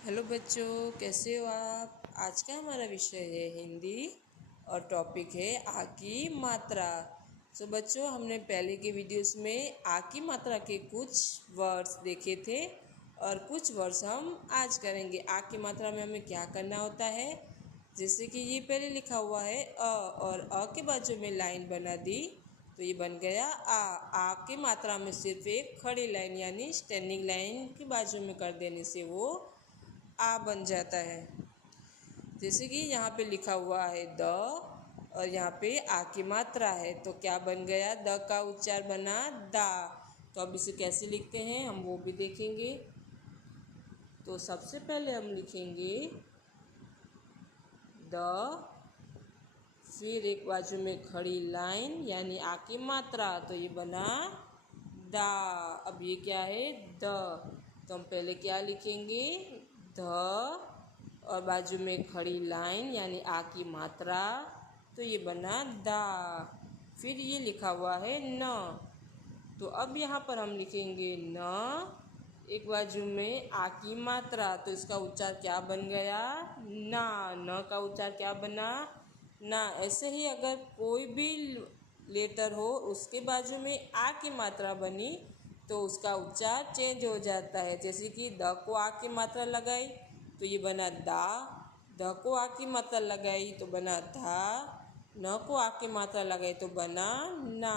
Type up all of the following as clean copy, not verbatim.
Hello बच्चों, कैसे हो आप। आज का हमारा विषय है हिंदी और टॉपिक है आ की मात्रा। तो बच्चों, हमने पहले के वीडियोस में आ की मात्रा के कुछ वर्ड्स देखे थे और कुछ वर्ड्स हम आज करेंगे। आ की मात्रा में हमें क्या करना होता है, जैसे कि ये पहले लिखा हुआ है और अ के बाजू में लाइन बना दी तो ये बन गया आ। आ की मात्रा में सिर्फ एक खड़ी लाइन यानी स्टैंडिंग लाइन की बाजू में कर देने से वो आ बन जाता है। जैसे कि यहाँ पे लिखा हुआ है द और यहाँ पे आ की मात्रा है तो क्या बन गया, द का उच्चार बना दा। तो अब इसे कैसे लिखते हैं हम वो भी देखेंगे। तो सबसे पहले हम लिखेंगे द, फिर एक बाजू में खड़ी लाइन यानी आ की मात्रा तो ये बना दा। अब ये क्या है, द। तो हम पहले क्या लिखेंगे, ध और बाजू में खड़ी लाइन यानी आ की मात्रा तो ये बना दा। फिर ये लिखा हुआ है न, तो अब यहाँ पर हम लिखेंगे न, एक बाजू में आ की मात्रा तो इसका उच्चार क्या बन गया, ना। न का उच्चार क्या बना, ना। ऐसे ही अगर कोई भी लेटर हो उसके बाजू में आ की मात्रा बनी तो उसका उच्चार चेंज हो जाता है। जैसे कि द को आ की मात्रा लगाई तो ये बना दा, द को आ की मात्रा लगाई तो बना धा, न को आ की मात्रा लगाई तो बना ना।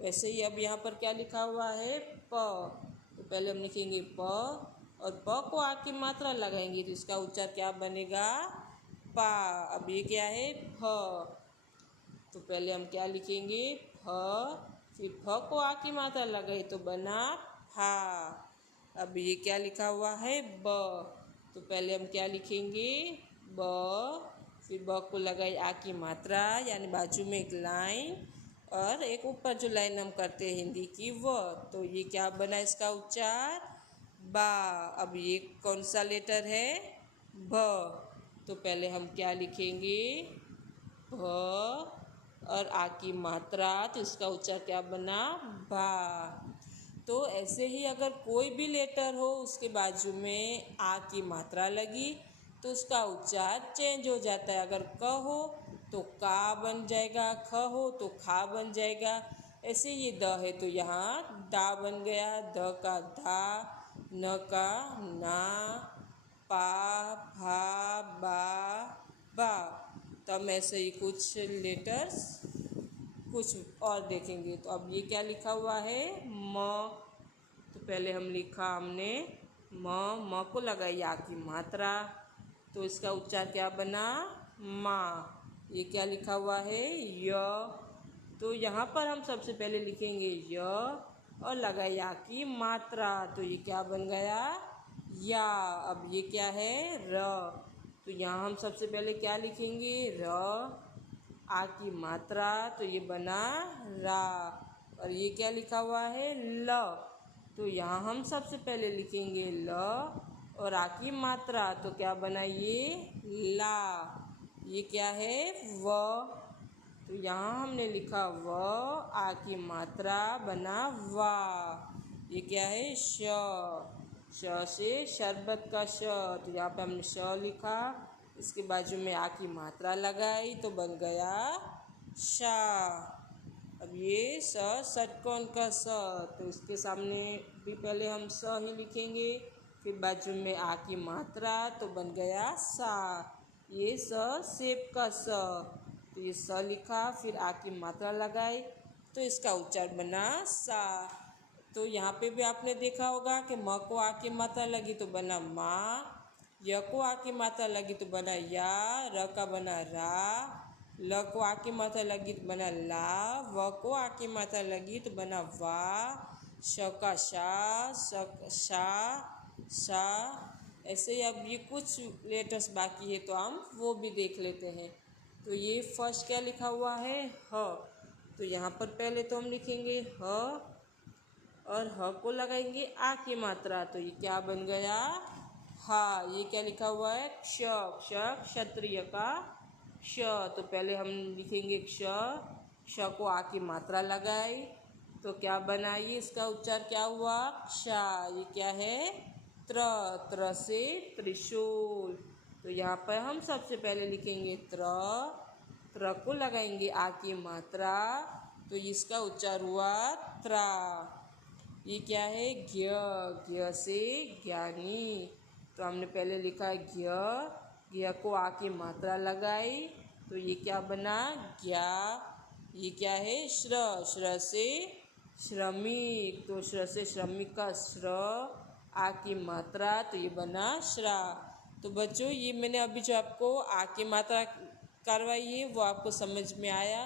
वैसे ही अब यहाँ पर क्या लिखा हुआ है, प। तो पहले हम लिखेंगे प और प को आ की मात्रा लगाएंगे तो इसका उच्चार क्या बनेगा, पा। अब ये क्या है, फ। तो पहले हम क्या लिखेंगे, फ, फिर फ को आ की मात्रा लगाई तो बना फा। अब ये क्या लिखा हुआ है, ब। तो पहले हम क्या लिखेंगे, ब, फिर ब को लगाई आ की मात्रा यानी बाजू में एक लाइन और एक ऊपर जो लाइन हम करते हैं हिंदी की वो, तो ये क्या बना इसका उच्चार, बा। अब ये कौन सा लेटर है, भ। तो पहले हम क्या लिखेंगे, भ और आ की मात्रा तो इसका उच्चार क्या बना, बा। तो ऐसे ही अगर कोई भी लेटर हो उसके बाजू में आ की मात्रा लगी तो उसका उच्चार चेंज हो जाता है। अगर क हो तो का बन जाएगा, ख हो तो खा बन जाएगा। ऐसे ये द है तो यहाँ दा बन गया, द का धा, न का ना, पा, भा, बा, बा। तो हम ऐसे ही कुछ लेटर्स कुछ और देखेंगे। तो अब ये क्या लिखा हुआ है, म। तो पहले हम लिखा हमने म को लगाई आ की मात्रा तो इसका उच्चार क्या बना, माँ। ये क्या लिखा हुआ है, य। तो यहाँ पर हम सबसे पहले लिखेंगे य और लगाई आ की मात्रा तो ये क्या बन गया, या। अब ये क्या है, र। तो यहाँ हम सबसे पहले क्या लिखेंगे, र, आ की मात्रा तो ये बना रा। और ये क्या लिखा हुआ है, ल। तो यहाँ हम सबसे पहले लिखेंगे ल और आ की मात्रा तो क्या बना ये, ला। ये क्या है, व। तो यहाँ हमने लिखा व, आ की मात्रा बना वा। ये क्या है, श। श से शरबत का श तो यहाँ पे हमने श लिखा, इसके बाजू में आ की मात्रा लगाई तो बन गया शा। अब ये स षटकोण का स तो इसके सामने भी पहले हम स ही लिखेंगे, फिर बाजू में आ की मात्रा तो बन गया सा। ये स सेब का स तो ये स लिखा, फिर आ की मात्रा लगाई तो इसका उच्चार बना सा। तो यहाँ पे भी आपने देखा होगा कि म को आ की मात्रा लगी तो बना माँ, य को आ की मात्रा लगी तो बना या, र का बना रा, ल को आ की मात्रा लगी तो बना ला, व को आ की मात्रा लगी तो बना वा, श का शा, शा। ऐसे ही अब ये कुछ लेटर्स बाकी है तो हम वो भी देख लेते हैं। तो ये फर्स्ट क्या लिखा हुआ है, ह। तो यहाँ पर पहले तो हम लिखेंगे ह और ह को लगाएंगे आ की मात्रा तो ये क्या बन गया, हा। ये क्या लिखा हुआ है, क्ष। क्ष क्षत्रिय का क्ष। तो पहले हम लिखेंगे क्ष, क्ष को आ की मात्रा लगाई तो क्या बना, ये इसका उच्चार क्या हुआ,क्षा। ये क्या है, त्र से त्रिशूल। तो यहाँ पर हम सबसे पहले लिखेंगे त्र को लगाएंगे आ की मात्रा, तो इसका उच्चार हुआ त्रा। ये क्या है? ज्ञ से ज्ञानी। तो हमने पहले लिखा ज्ञ को आ की मात्रा लगाई, तो ये क्या बना? ज्ञा। ये क्या है? श्र से श्रमिक। तो श्र से श्रमिक का श्र आ की मात्रा, तो ये बना श्रा। तो बच्चों, ये मैंने अभी जो आपको आ की मात्रा करवाई है वो आपको समझ में आया?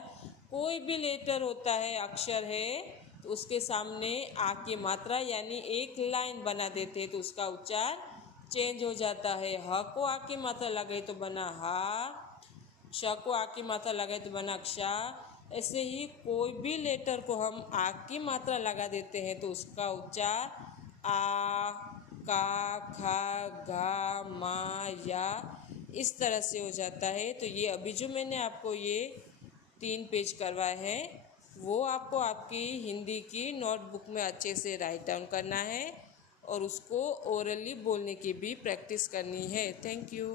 कोई भी लेटर होता है, अक्षर है, तो उसके सामने आ की मात्रा यानी एक लाइन बना देते हैं तो उसका उच्चार चेंज हो जाता है। ह को आ की मात्रा लगाई तो बना हा, क्ष को आ की मात्रा लगाई तो बनाक्षा। ऐसे ही कोई भी लेटर को हम आ की मात्रा लगा देते हैं तो उसका उच्चार आ, का, खा, गा, मा, या इस तरह से हो जाता है। तो ये अभी जो मैंने आपको ये 3 पेज करवाए हैं वो आपको आपकी हिंदी की नोटबुक में अच्छे से राइट डाउन करना है और उसको ओरली बोलने की भी प्रैक्टिस करनी है। Thank you.